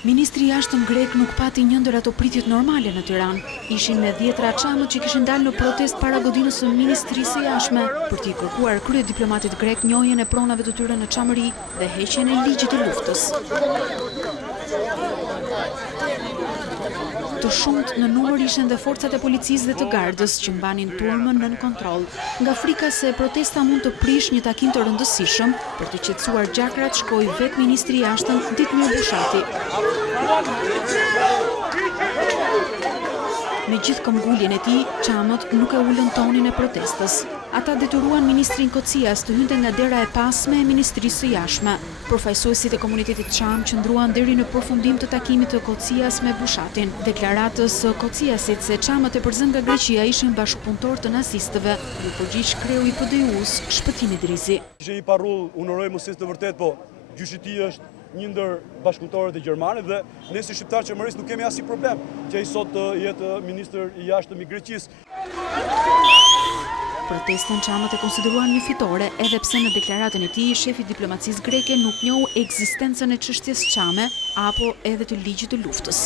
Ministri i jashtëm grek nuk pati një ndër ato pritjet normale në Tiranë. Ishin me 10 çamët që kishin dalë në protest para godinës së Ministrisë së Jashtme për t'i kërkuar kryediplomatit grek njohjen e pronave të tyre në çamëri dhe heqjen e ligjit të luftës. Të shumt në numër ishin dhe forcat e policisë dhe të gardës që mbanin turmën nën kontroll. Nga frika se protesta mund të prish një takim të rëndësishëm, për të qetësuar gjakrat shkoi vetë ministri i jashtëm Ditmir Bushati. Me gjithë këmbguljen e tij, çamët nuk e ulën tonin e protestës. Ata detyruan ministrin Kocias të hynte nga dera e pasme e Ministrisë së Jashtme. Përfaqësuesit e komunitetit çam qëndruan deri në përfundim të takimit të Kocias me Bushatin. Deklaratës së Kociasit se çamët e përzën nga Greqia ishin bashkëpunëtor të nazistëve, ju përgjigj kreu i PD-us Shpëtimi Drizi. Ishte i parrull, unoroj mos të vërtet, po gjyshi i tij është një ndër bashkëpunëtorët e Gjermanit dhe ne si shqiptar qeverisë nuk kemi asnjë problem që ai sot jetë ministër i jashtëm i Greqisë. Protestën çamët e konsideruan një fitore, edhe pse në deklaratën e tij shefi i diplomacisë greke nuk njohu ekzistencën e çështjes çame apo edhe të ligjit të luftës.